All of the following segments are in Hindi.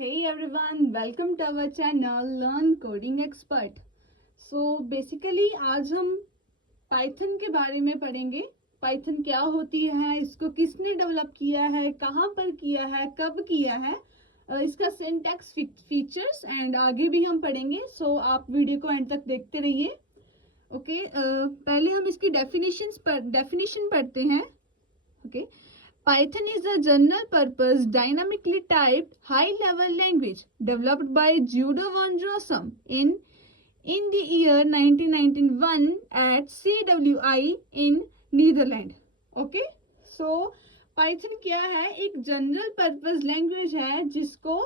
Hey everyone, welcome to our channel Learn Coding Expert. So basically आज हम पाइथन के बारे में पढ़ेंगे। पाइथन क्या होती है, इसको किसने डेवलप किया है, कहाँ पर किया है, कब किया है, इसका सिंटैक्स फीचर्स एंड आगे भी हम पढ़ेंगे। सो आप वीडियो को एंड तक देखते रहिए। ओके, पहले हम इसकी डेफिनेशन पढ़ते हैं। Okay, Python is a general-purpose, dynamically typed, high-level language developed by Judo van Rossum in the year 1991 at CWI in Netherlands. Okay, so Python क्या है? एक जनरल पर्पस लैंग्वेज है जिसको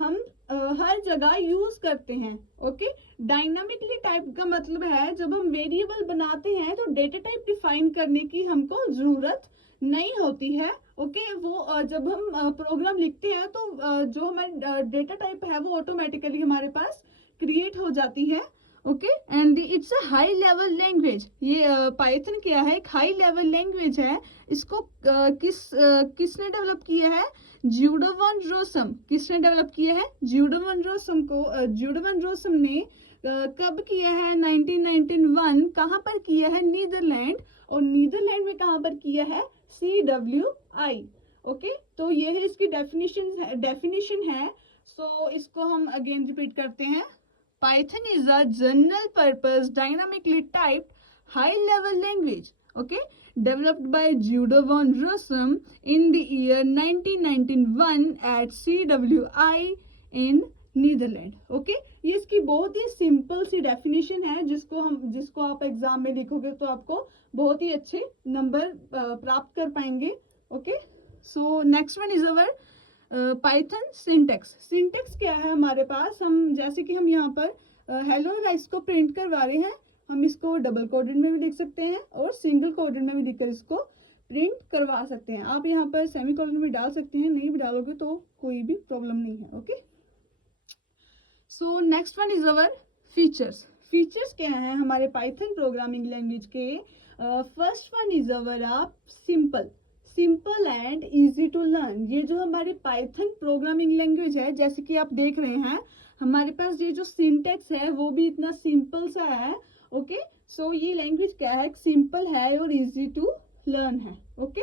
हम हर जगह यूज करते हैं। ओके, डायनामिकली टाइप का मतलब है जब हम वेरिएबल बनाते हैं तो डेटा टाइप डिफाइन करने की हमको जरूरत नहीं होती है। ओके, वो जब हम प्रोग्राम लिखते हैं तो जो हमारे डेटा टाइप है वो ऑटोमेटिकली हमारे पास क्रिएट हो जाती है। Okay, and it's a high level language. ये पाइथन क्या है? एक हाई लेवल लैंग्वेज है। इसको किसने डेवलप किया है? Judo van Rossum. किसने डेवलप किया है? ज्यूडो van रोसम को। ज्यूडो van रोसम ने कब किया है? 1991। कहाँ पर किया है? नीदरलैंड। और नीदरलैंड में कहाँ पर किया है? CWI। ओके, तो ये है इसकी डेफिनेशन है। सो इसको हम अगेन रिपीट करते हैं। Python is a general purpose dynamically typed high level language, okay, developed by Judo van Rossum in the year 1991 at CWI in Netherlands. Okay, ये इसकी बहुत ही सिंपल सी डेफिनेशन है जिसको आप एग्जाम में लिखोगे तो आपको बहुत ही अच्छे नंबर प्राप्त कर पाएंगे। Okay, so next one is our Python syntax. Syntax क्या है हमारे पास? हम जैसे कि हम यहाँ पर हेलो राइस को प्रिंट करवा रहे हैं, हम इसको डबल कोडेड में भी लिख सकते हैं और सिंगल कोडेड में भी लिखकर इसको प्रिंट करवा सकते हैं। आप यहाँ पर सेमी कोलन भी डाल सकते हैं, नहीं भी डालोगे तो कोई भी प्रॉब्लम नहीं है। Okay, so next one is our features. Features क्या है हमारे पाइथन प्रोग्रामिंग लैंग्वेज के? फर्स्ट वन इज अवर आप simple and easy to learn. ये जो हमारे पाइथन प्रोग्रामिंग लैंग्वेज है, जैसे कि आप देख रहे हैं हमारे पास ये जो सिंटेक्स है वो भी इतना सिंपल सा है। ओके, सो ये लैंग्वेज क्या है? सिंपल है और इजी टू लर्न है। Okay,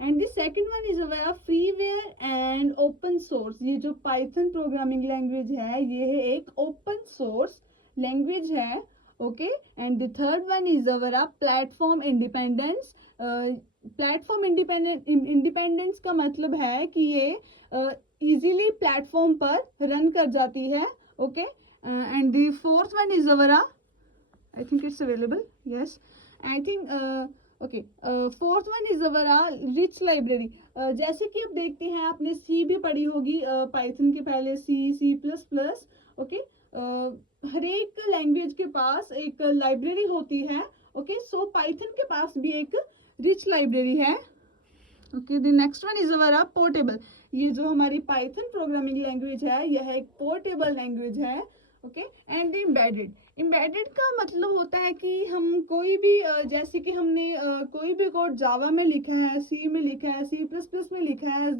and the second one is our freeware and open source. ये जो पाइथन प्रोग्रामिंग लैंग्वेज है ये है एक ओपन सोर्स लैंग्वेज है। Okay, and the third one is our platform independence. Platform independence का मतलब है कि ये इजीली प्लेटफॉर्म पर रन कर जाती है। Okay, and the fourth one is our I think it's available, yes I think. Okay, fourth one is our rich library. जैसे कि आप देखते हैं आपने सी भी पढ़ी होगी पाइथन के पहले, C++। ओके, हर एक लैंग्वेज के पास एक लाइब्रेरी होती है। ओके, सो पाइथन के पास भी एक रिच लाइब्रेरी है। Okay, the next one is our portable. ये जो हमारी पाइथन प्रोग्रामिंग लैंग्वेज है यह एक पोर्टेबल लैंग्वेज है। ओके, एंड एम्बेडेड का मतलब होता है कि हम कोई भी जैसे कि हमने कोई भी कोड जावा में लिखा है, सी में लिखा है, C++ में लिखा है,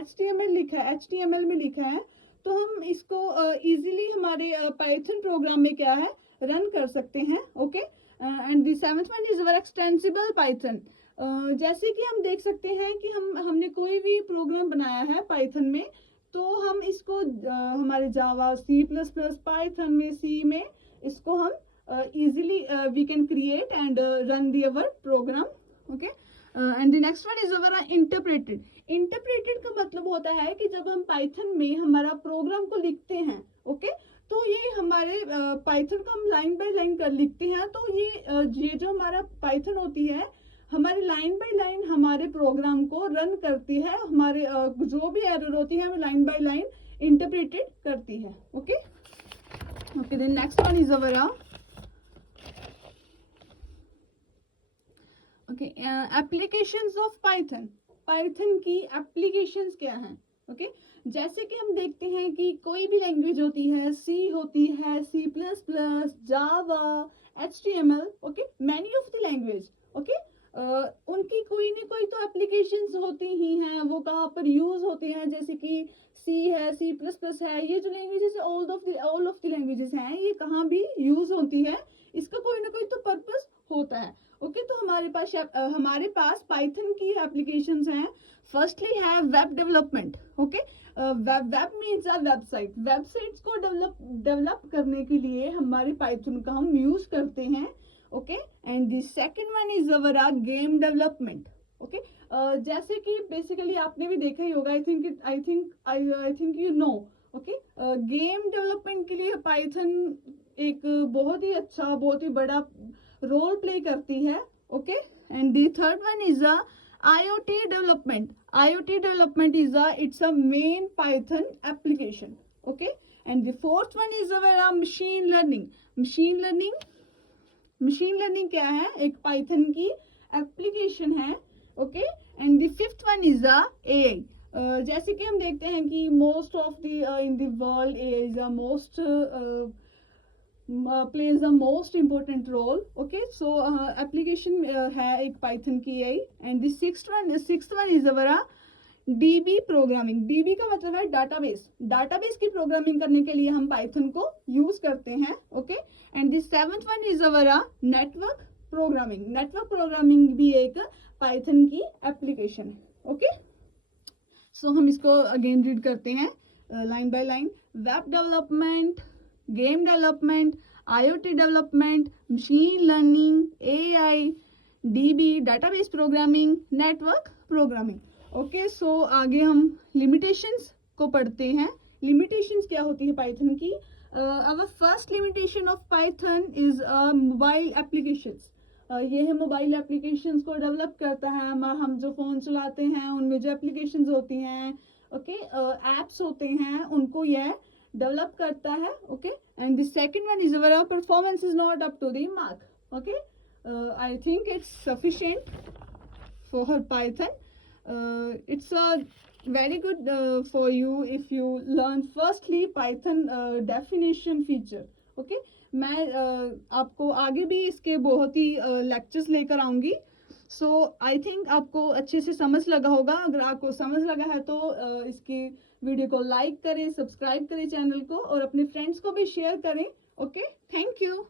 HTML में लिखा है, तो हम इसको इजीली हमारे पाइथन प्रोग्राम में क्या है रन कर सकते हैं। Okay, and the seventh one is our extensible Python. जैसे कि हम देख सकते हैं कि हमने कोई भी प्रोग्राम बनाया है पाइथन में तो हम इसको हमारे जावा, C++, पाइथन में, सी में इसको हम easily we can create and run the our program. Okay, and the next one is our interpreted. Interpreted का मतलब होता है कि जब हम पाइथन में हमारा प्रोग्राम को लिखते हैं, ओके, तो ये हमारे पाइथन को हम लाइन बाय लाइन कर लिखते हैं, तो ये जो हमारा पाइथन होती है हमारे लाइन बाय लाइन हमारे प्रोग्राम को रन करती है। हमारे जो भी एरर होती है हमें लाइन बाय लाइन इंटरप्रेटेड करती है। Okay, okay, then next one is our okay applications of Python. Python की एप्लीकेशंस क्या हैं? ओके, जैसे कि हम देखते हैं कि कोई भी लैंग्वेज होती है, सी होती है, C++, Java, HTML। Okay, many of the language. Okay, उनकी कोई ना कोई तो एप्लीकेशंस होती ही हैं। वो कहाँ पर यूज होते हैं? जैसे कि सी है, C++ है, ये जो लैंग्वेजेस है ऑल ऑफ द लैंग्वेजेस हैं, ये कहाँ भी यूज होती है, इसका कोई ना कोई तो पर्पस होता है। ओके तो हमारे पास पाइथन की एप्लीकेशंस हैं। फर्स्टली है web development. Okay web means a website, websites को डेवलप करने के लिए हमारे पाइथन का हम यूज करते हैं। Okay and the second one is our game development. Okay जैसे कि बेसिकली आपने भी देखा ही होगा, I think you know. Okay game development के लिए पाइथन एक बहुत ही अच्छा, बहुत ही बड़ा रोल प्ले करती है। Okay and the third one is a IoT development. IoT development is it's a main Python application. Okay, and the fourth one is our machine learning. Machine learning क्या है? एक Python की application है। Okay, and the fifth one is the AI. जैसे कि हम देखते हैं कि most of the in the world AI is the most plays the most important role. Okay so application है एक Python की AI and the sixth one is our DB programming. DB का मतलब है database की प्रोग्रामिंग करने के लिए हम Python को यूज करते हैं। Okay and the seventh one is our network programming भी एक Python की एप्लीकेशन है। ओके सो हम इसको अगेन रीड करते हैं line by line. Web development, game development, IoT development, machine learning, AI, DB database programming, network programming. Okay so आगे हम लिमिटेशंस को पढ़ते हैं। लिमिटेशंस क्या होती है पाइथन की? Our first limitation of Python is mobile applications. ये है मोबाइल एप्लीकेशंस को डेवलप करता है। हम जो फोन चलाते हैं उनमें जो एप्लीकेशंस होती हैं, ओके एप्स होते हैं, उनको यह डेवलप करता है। Okay and the second one is our performance is not up to the mark. Okay I think it's sufficient for Python. It's a very good for you if you learn firstly Python definition feature. Okay मैं आपको आगे भी इसके बहुत ही लेक्चर्स लेकर आऊंगी। सो आई थिंक आपको अच्छे से समझ लगा होगा। अगर आपको समझ लगा है तो इसकी वीडियो को लाइक करें, सब्सक्राइब करें चैनल को और अपने फ्रेंड्स को भी शेयर करें। Okay thank you.